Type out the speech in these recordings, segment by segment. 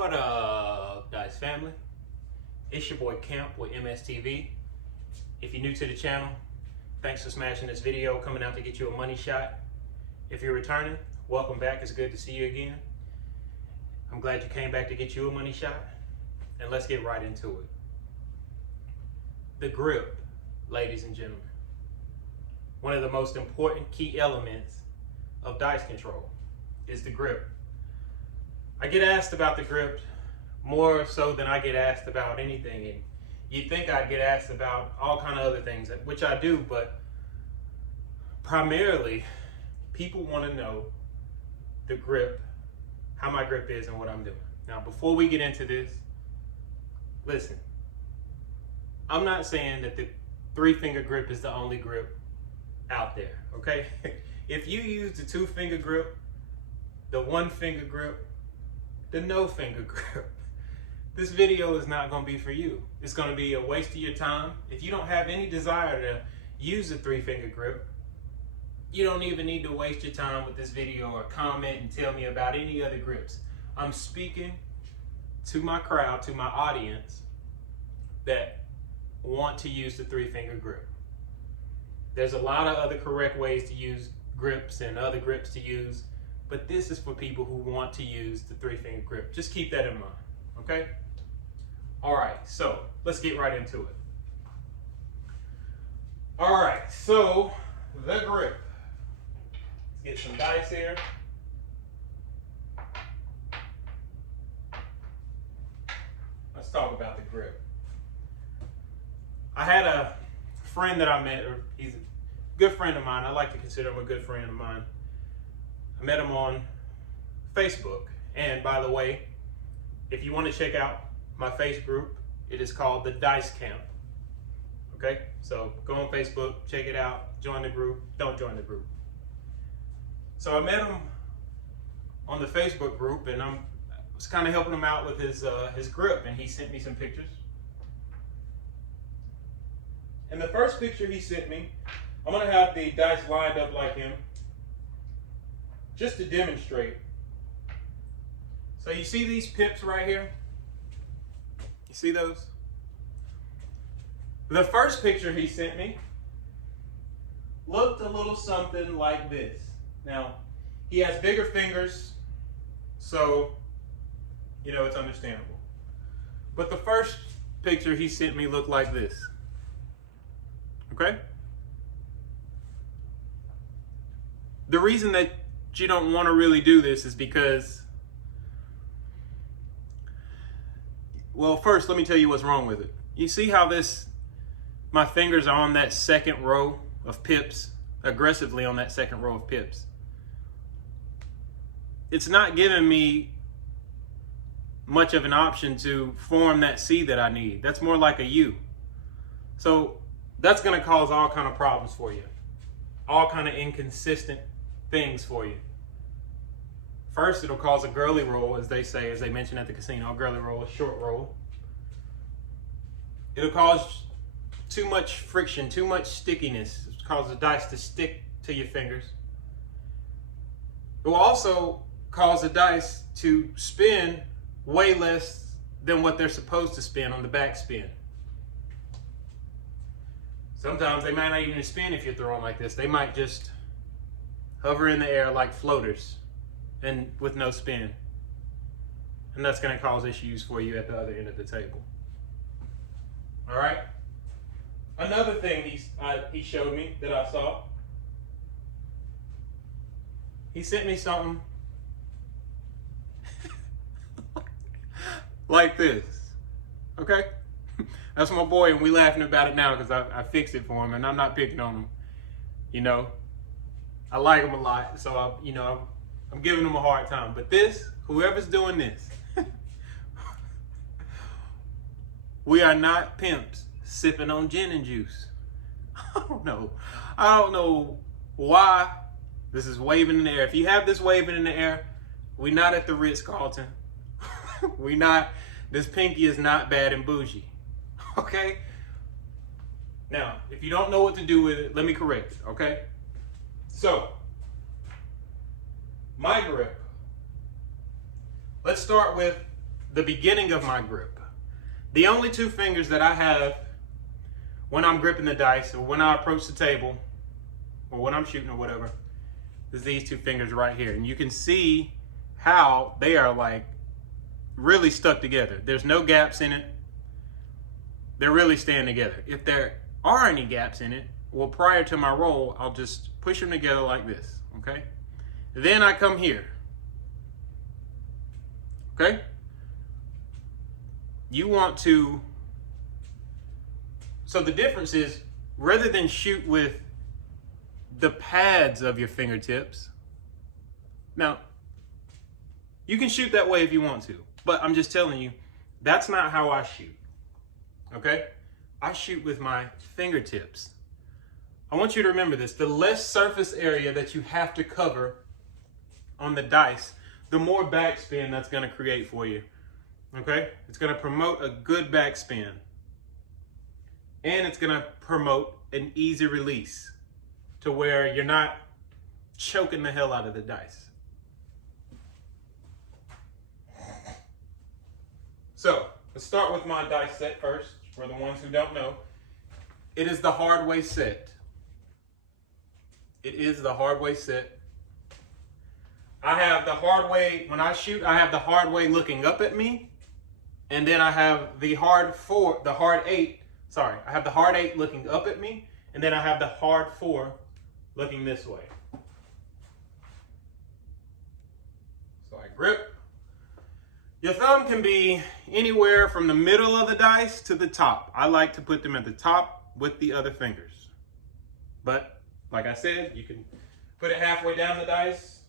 What up, Dice family? It's your boy Kemp with MSTV. If you're new to the channel, thanks for smashing this video, coming out to get you a money shot. If you're returning, welcome back. It's good to see you again. I'm glad you came back to get you a money shot. And let's get right into it. The grip, ladies and gentlemen. One of the most important key elements of dice control is the grip. I get asked about the grip more so than I get asked about anything. And you'd think I'd get asked about all kind of other things, which I do, but primarily people want to know the grip, how my grip is and what I'm doing. Now, before we get into this, listen, I'm not saying that the 3-finger grip is the only grip out there, okay? If you use the 2-finger grip, the 1-finger grip, the no-finger grip, this video is not going to be for you. It's going to be a waste of your time. If you don't have any desire to use the 3-finger grip, you don't even need to waste your time with this video or comment and tell me about any other grips. I'm speaking to my crowd, to my audience that want to use the 3-finger grip. There's a lot of other correct ways to use grips and other grips to use, but this is for people who want to use the 3-finger grip. Just keep that in mind, okay? All right, so let's get right into it. All right, so the grip. Let's get some dice here. Let's talk about the grip. I had a friend that I met, or he's a good friend of mine. I like to consider him a good friend of mine. I met him on Facebook. And by the way, if you want to check out my Facebook group, it is called the Dice Camp. Okay? So go on Facebook, check it out, join the group, don't join the group. So I met him on the Facebook group, and I was kind of helping him out with his grip, and he sent me some pictures. And the first picture he sent me, I'm going to have the dice lined up like him, just to demonstrate. So you see these pips right here? You see those? The first picture he sent me looked a little something like this. Now, he has bigger fingers, so, you know, it's understandable. But the first picture he sent me looked like this. Okay? The reason that you don't want to really do this is because, well, first let me tell you what's wrong with it. You see how my fingers are on that second row of pips, aggressively on that second row of pips. It's not giving me much of an option to form that C that I need. That's more like a U. So that's going to cause all kind of problems for you. All kind of inconsistent things for you. First, it'll cause a girly roll, as they say, as they mention at the casino, a girly roll, a short roll. It'll cause too much friction, too much stickiness. It'll cause the dice to stick to your fingers. It will also cause the dice to spin way less than what they're supposed to spin on the back spin. Sometimes they might not even spin if you're throwing like this. They might just hover in the air like floaters and with no spin. And that's going to cause issues for you at the other end of the table. All right? Another thing he showed me that I saw. He sent me something like this. Okay? That's my boy, and we laughing about it now because I fixed it for him, and I'm not picking on him. You know, I like him a lot, so I'm giving him a hard time. But whoever's doing this, we are not pimps sipping on gin and juice. I don't know why this is waving in the air. If you have this waving in the air, we're not at the Ritz-Carlton. This pinky is not bad and bougie. Okay? Now, if you don't know what to do with it, let me correct it, okay? So, my grip. Let's start with the beginning of my grip. The only two fingers that I have when I'm gripping the dice or when I approach the table or when I'm shooting or whatever is these two fingers right here. And you can see how they are like really stuck together. There's no gaps in it. They're really staying together. If there are any gaps in it, well, prior to my roll, I'll just push them together like this, okay? Then I come here, okay? You want to, so the difference is, rather than shoot with the pads of your fingertips, now, you can shoot that way if you want to, but I'm just telling you, that's not how I shoot, okay? I shoot with my fingertips. I want you to remember this. The less surface area that you have to cover on the dice, the more backspin that's going to create for you. Okay? It's going to promote a good backspin. And it's going to promote an easy release to where you're not choking the hell out of the dice. So, let's start with my dice set first. For the ones who don't know, it is the hard way set. It is the hard way set. I have the hard way, when I shoot, I have the hard way looking up at me. And then I have the hard eight looking up at me. And then I have the hard 4 looking this way. So I grip. Your thumb can be anywhere from the middle of the dice to the top. I like to put them at the top with the other fingers. But, like I said, you can put it halfway down the dice,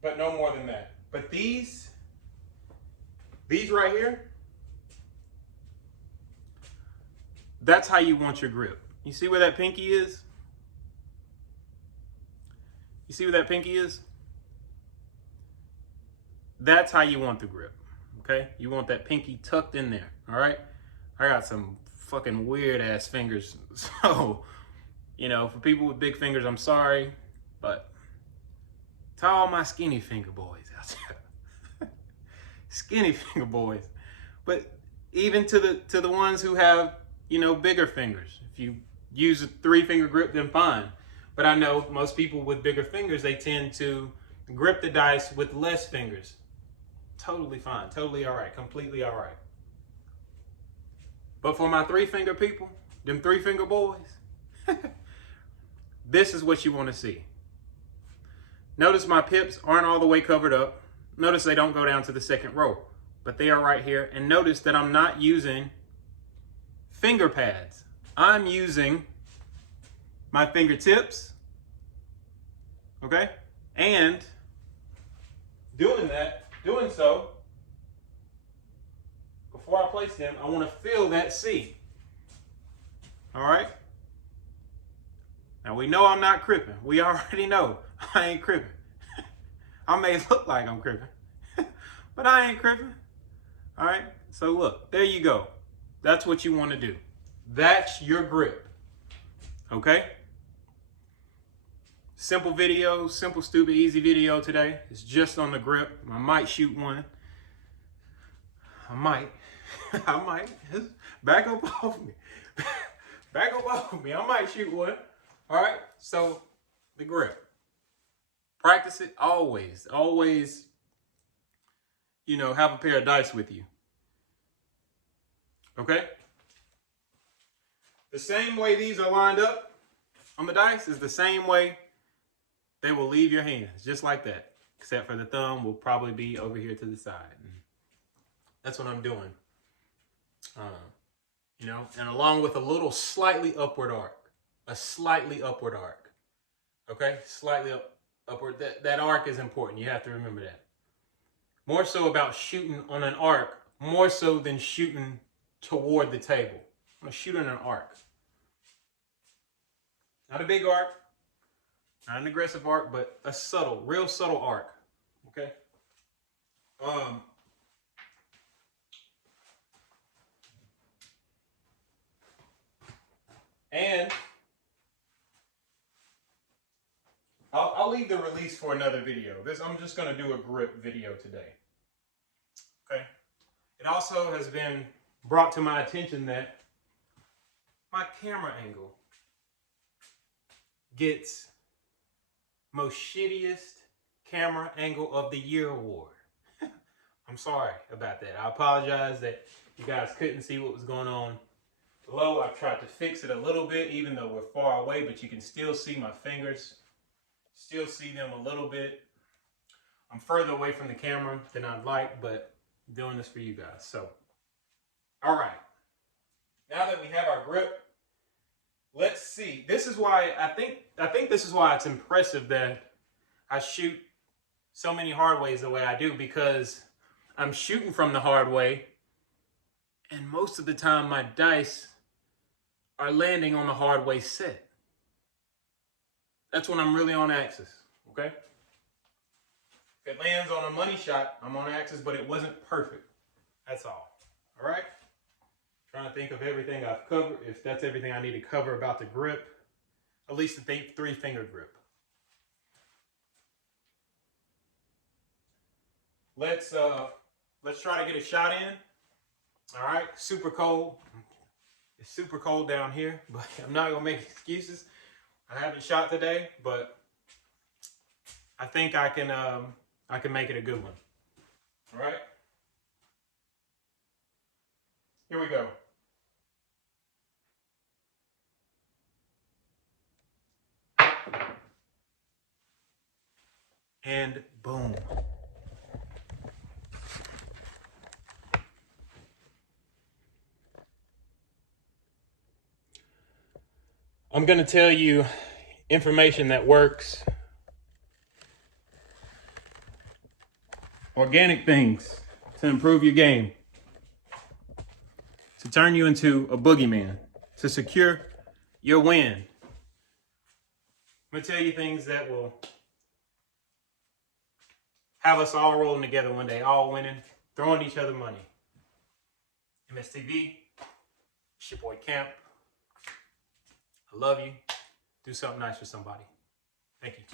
but no more than that. But these right here, that's how you want your grip. You see where that pinky is? You see where that pinky is? That's how you want the grip, okay? You want that pinky tucked in there, all right? I got some fucking weird ass fingers, so, you know, for people with big fingers, I'm sorry, but to all my skinny finger boys out there, skinny finger boys, but even to the ones who have, you know, bigger fingers, if you use a 3-finger grip, then fine. But I know most people with bigger fingers, they tend to grip the dice with less fingers. Totally fine, totally all right, completely all right. But for my 3-finger people, them 3-finger boys, this is what you want to see. Notice my pips aren't all the way covered up. Notice they don't go down to the second row, but they are right here. And notice that I'm not using finger pads. I'm using my fingertips, okay? And doing so, before I place them, I want to feel that C. All right? Now we know I'm not cripping. We already know I ain't cripping. I may look like I'm cripping, but I ain't cripping. All right? So look, there you go. That's what you want to do. That's your grip. Okay? Simple video, simple, stupid, easy video today. It's just on the grip. I might shoot one. I might. Back up off me. Back up off me. I might shoot one. All right? So, the grip. Practice it always. Always, you know, have a pair of dice with you. Okay? The same way these are lined up on the dice is the same way they will leave your hands, just like that. Except for the thumb will probably be over here to the side. That's what I'm doing. You know, and along with a little slightly upward arc. A slightly upward arc. Okay? Slightly upward. That arc is important. You have to remember that. More so about shooting on an arc, more so than shooting toward the table. I'm going to shoot on an arc. Not a big arc. Not an aggressive arc, but a subtle, real subtle arc. Okay? And I'll leave the release for another video. I'm just going to do a grip video today. Okay? It also has been brought to my attention that my camera angle gets most shittiest camera angle of the year award. I'm sorry about that. I apologize that you guys couldn't see what was going on below. I've tried to fix it a little bit, even though we're far away, but you can still see my fingers. Still see them a little bit. I'm further away from the camera than I'd like, but I'm doing this for you guys. So, all right. Now that we have our grip, let's see. This is why I think this is why it's impressive that I shoot so many hard ways the way I do, because I'm shooting from the hard way, and most of the time my dice are landing on the hard way set. That's when I'm really on axis, okay? If it lands on a money shot, I'm on axis, but it wasn't perfect. That's all. All right? Trying to think of everything I've covered, if that's everything I need to cover about the grip, at least the three-finger grip. Let's try to get a shot in. All right, super cold. It's super cold down here, but I'm not gonna make excuses. I haven't shot today, but I think I can make it a good one. All right, here we go. And boom. I'm going to tell you information that works. Organic things to improve your game. To turn you into a boogeyman. To secure your win. I'm going to tell you things that will have us all rolling together one day, all winning, throwing each other money. MSTV, it's your boy Camp. I love you. Do something nice for somebody. Thank you.